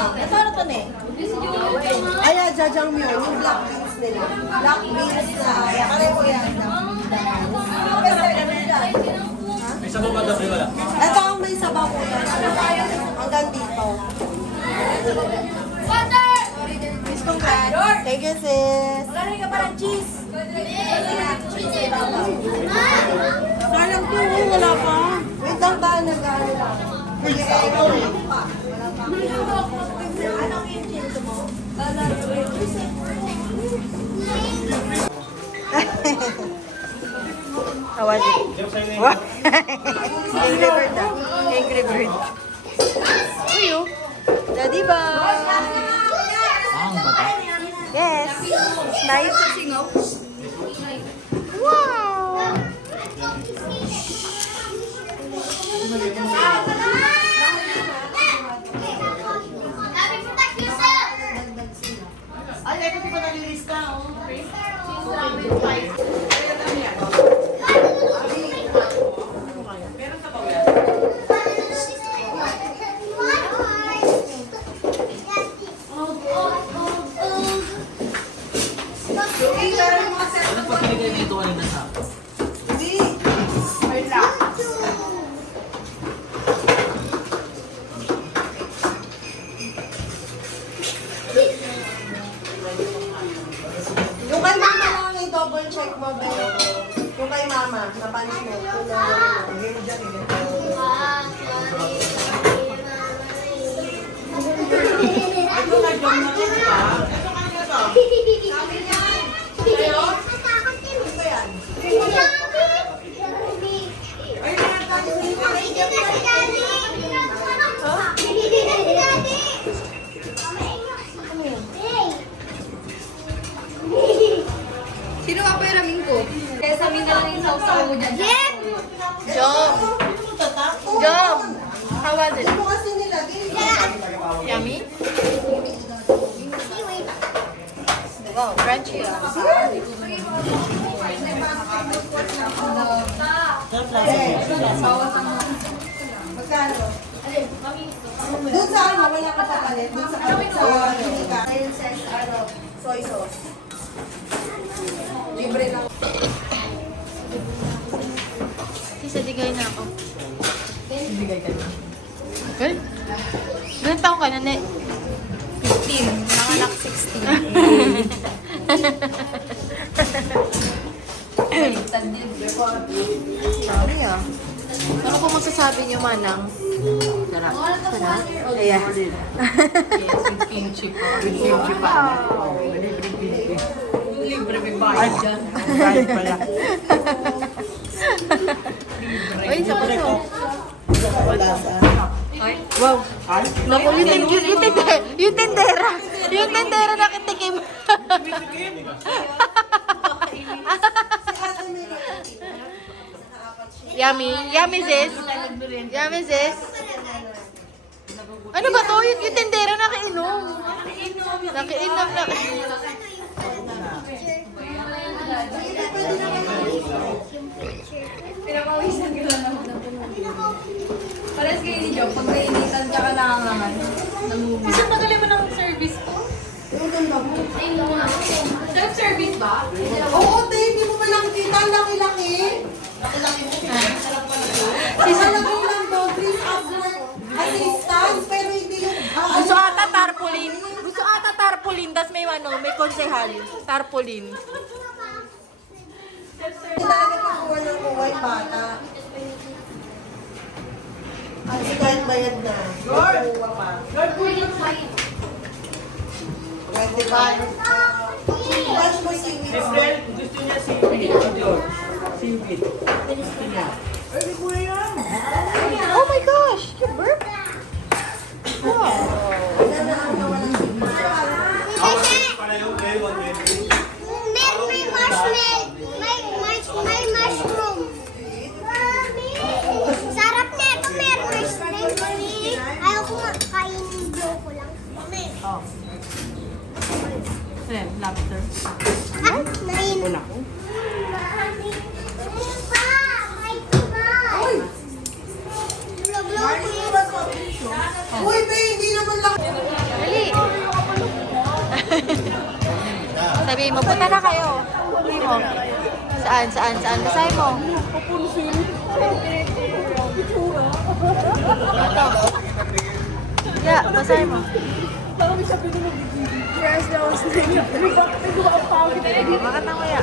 Ito ano to, ne? Ayan, jajangmyeon. Yung black beans nila. Black beans na. Pareho yan. May sabaw ba daw wala? Ito ang may sabaw po yan. Hanggang dito. Miss congrats. Thank you, sis. Magkano ka parang cheese? Sayang po, wala pa. Wait lang ba, nag-ano lang. Anong inches mo? How was it? Angry bird na. Angry bird. Uyo. Daddy ba? Ang bata. Yes. Nice. Wow. Ay, ito di ba nalilista? Ano pa pinigay dito kanina sa akin? Yung kay mama lang i-double check mo ba yung kay mama, napanis mo. Sino pa yung ramin ko? Kaya sa amin na lang yung sausaw mo dyan. Jom! Jom! How was it? Hindi mo kasi nilagay. Yummy? Wow, crunchy. Magkano? Doon sa ano, wala ka papalit. Doon sa Kinika. Ayun says, soy sauce. Libre lang. Isa, digay na ako. Digay ka na. Well, ganun taong ka na, ne? 15. Nanganak 16. Sorry ah. Ano po masasabi niyo, Manang? Sarap. Sarap? Ayan. Kimchi pa. Kimchi pa. Libre may bayad dyan. Kahit pala. Uy, isa pa to. Wala sa... Wow. Naku, yung tendera. Yung tendera nakitikim. Yummy. Yummy, sis. Yummy, sis. Ano ba to? Yung tendera nakainom. Nakainom. Pinapawisan ka lang naman ng Pares kayo ni Joe, pag nainitan ka ka nangangangan. Kasi magaling mo ng service ko. Self-service ba? Oo, te, hindi mo ba nakikita? Ang laki-laki. Laki-laki mo. Isalagay lang doon, please ask for assistance, pero hindi yung... Gusto ata tarpaulin. Gusto ata tarpaulin. Tas may may konsehal. Tarpaulin. Talaga kakuha ng kuway bata. Kasi kahit bayad na. Kuha pa. 25. Watch mo seaweed. April, gusto niya seaweed. Seaweed. Gusto niya. Oh my gosh! You burp? Wow. May marshmallow. May mushroom. Sarap na ito. May marshmallow. Ayaw ko makain. Joke ko lang. Lobster. Ah, nain. Wala ko. Uy, be, hindi naman lang. Sabihin mo, punta na kayo. Sabihin mo. Saan? Basahin mo. Ito. Yeah, basahin mo. Bakit na mo ya?